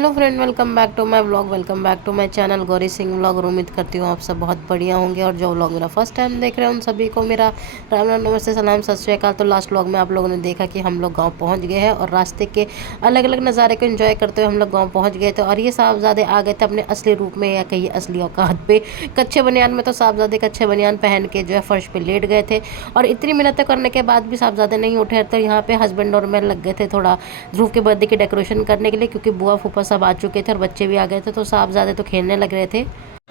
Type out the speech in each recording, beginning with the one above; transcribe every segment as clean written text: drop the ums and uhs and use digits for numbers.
Hello friend, welcome back to my vlog. Welcome back to my channel Gauri Singh vlog. उम्मीद करती हूँ आप सब बहुत बढ़िया होंगे और जो व्लॉग मेरा फर्स्ट टाइम देख रहे हैं उन सभी को मेरा राम राम, नमस्ते, सलाम, सत श्री अकाल। तो लास्ट व्लॉग में आप लोगों ने देखा कि हम लोग गांव पहुंच गए हैं और रास्ते के अलग अलग नज़ारे को एंजॉय करते हुए हम लोग गाँव पहुँच गए थे। और ये साहबजादे आ गए थे अपने असली रूप में, या कहीं असली औकात पे। कच्चे बनियान में तो साहबजादे कच्चे बनियान पहन के जो है फर्श पे लेट गए थे और इतनी मिन्नतें करने के बाद भी साहबजादे नहीं उठे। तो यहाँ पे हस्बैंड और मैं लग गए थे थोड़ा ध्रुव के बर्थडे की डेकोरेशन करने के लिए, क्योंकि बुआ फूफा सब आ चुके थे और बच्चे भी आ गए थे, तो साहबजादे तो खेलने लग रहे थे।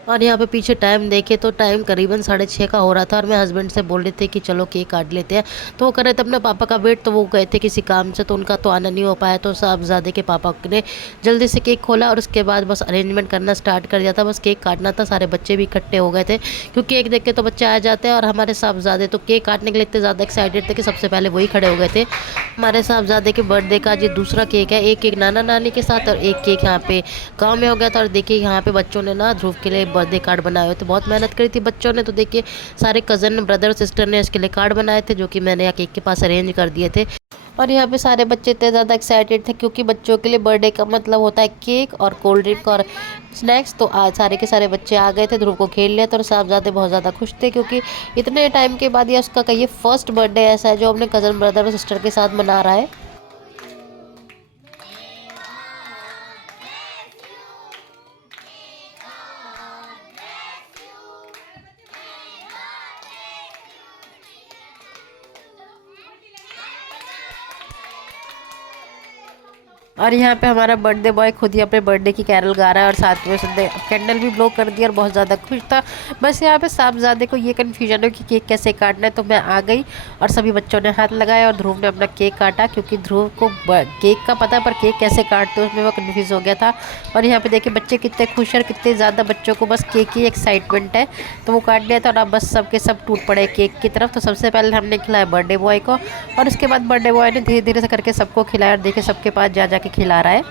और यहाँ पे पीछे टाइम देखे तो टाइम करीबन 6:30 का हो रहा था और मैं हस्बैंड से बोल रहे थे कि चलो केक काट लेते हैं। तो वो कर रहे थे अपने पापा का वेट, तो वो गए थे किसी काम से, तो उनका तो आना नहीं हो पाया। तो साहबजादे के पापा ने जल्दी से केक खोला और उसके बाद बस अरेंजमेंट करना स्टार्ट कर दिया था। बस केक काटना था, सारे बच्चे भी इकट्ठे हो गए थे क्योंकि केक देख के तो बच्चे आ जाते हैं। और हमारे साहबजादे तो केक काटने के लिए इतने ज़्यादा एक्साइटेड थे कि सबसे पहले वही खड़े हो गए थे। हमारे साहबजादे के बर्थडे का ये दूसरा केक है। एक केक नाना नानी के साथ और एक केक यहाँ पे गांव में हो गया था। और देखिए यहाँ पे बच्चों ने ना ध्रुव के लिए बर्थडे कार्ड बनाए हुए थे, बहुत मेहनत करी थी बच्चों ने। तो देखिए सारे कज़न ब्रदर सिस्टर ने इसके लिए कार्ड बनाए थे, जो कि मैंने यहाँ केक के पास अरेंज कर दिए थे। और यहाँ पे सारे बच्चे इतने ज़्यादा एक्साइटेड थे क्योंकि बच्चों के लिए बर्थडे का मतलब होता है केक और कोल्ड ड्रिंक और स्नैक्स। तो आज सारे के सारे बच्चे आ गए थे, ध्रुव को खेल लिया। तो साहबजादे बहुत ज़्यादा खुश थे क्योंकि इतने टाइम के बाद ये उसका कहिए फर्स्ट बर्थडे ऐसा है जो अपने कज़न ब्रदर और सिस्टर के साथ मना रहा है। और यहाँ पे हमारा बर्थडे बॉय खुद ही अपने बर्थडे की कैरल गा रहा है और साथ में उसने कैंडल भी ब्लो कर दिया और बहुत ज़्यादा खुश था। बस यहाँ पे साहबजादे को ये कन्फ्यूजन है कि केक कैसे काटना है। तो मैं आ गई और सभी बच्चों ने हाथ लगाया और ध्रुव ने अपना केक काटा, क्योंकि ध्रुव को केक का पता पर केक कैसे काटते उसमें वो कन्फ्यूज़ हो गया था। और यहाँ पे देखिए बच्चे कितने खुश हैं, कितने ज़्यादा बच्चों को बस केक की एक्साइटमेंट है। तो वो काट लिया था और अब बस सबके सब टूट पड़े केक की तरफ। तो सबसे पहले हमने खिलाया बर्थडे बॉय को और उसके बाद बर्थडे बॉय ने धीरे धीरे से करके सबको खिलाया। और देखिए सबके पास जा जाके खिला रहा है।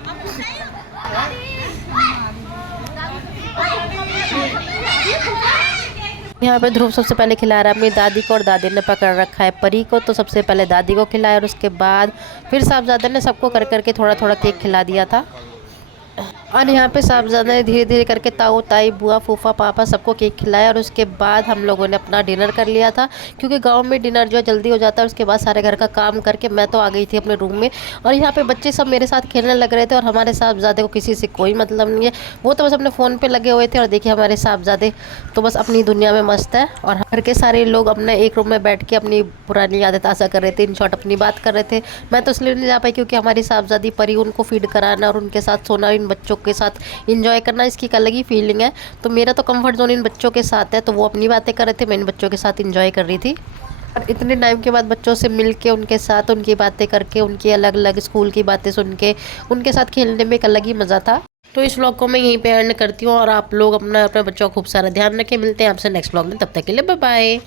यहाँ पे ध्रुव सबसे पहले खिला रहा है अपनी दादी को और दादी ने पकड़ रखा है परी को। तो सबसे पहले दादी को खिलाया और उसके बाद फिर साहबजादे ने सबको कर करके थोड़ा थोड़ा केक खिला दिया था। और यहाँ पे साहबजादे ने धीरे धीरे करके ताऊ ताई बुआ फूफा पापा सबको केक खिलाया। और उसके बाद हम लोगों ने अपना डिनर कर लिया था, क्योंकि गांव में डिनर जो है जल्दी हो जाता है। उसके बाद सारे घर का काम करके मैं तो आ गई थी अपने रूम में। और यहाँ पे बच्चे सब मेरे साथ खेलने लग रहे थे और हमारे साहबजादे को किसी से कोई मतलब नहीं है, वो तो बस अपने फ़ोन पर लगे हुए थे। और देखिए हमारे साहबजादे तो बस अपनी दुनिया में मस्त है और घर के सारे लोग अपने एक रूम में बैठ के अपनी पुरानी यादें ताज़ा कर रहे थे, इन शॉर्ट अपनी बात कर रहे थे। मैं तो इसलिए नहीं जा पाई क्योंकि हमारी साहबजादी परी, उनको फीड कराना और उनके साथ सोना, इन बच्चों के साथ इंजॉय करना, इसकी एक अलग ही फीलिंग है। तो मेरा तो कंफर्ट जोन इन बच्चों के साथ है, तो वो अपनी बातें कर रहे थे, मैं इन बच्चों के साथ इंजॉय कर रही थी। और इतने टाइम के बाद बच्चों से मिल के, उनके साथ उनकी बातें करके, उनकी अलग अलग स्कूल की बातें सुन के, उनके साथ खेलने में एक अलग ही मज़ा था। तो इस व्लॉग को मैं यहीं पे एंड करती हूँ और आप लोग अपना अपने बच्चों का खूब सारा ध्यान रखें। मिलते हैं आपसे नेक्स्ट व्लॉग में, तब तक के लिए बाय बाय।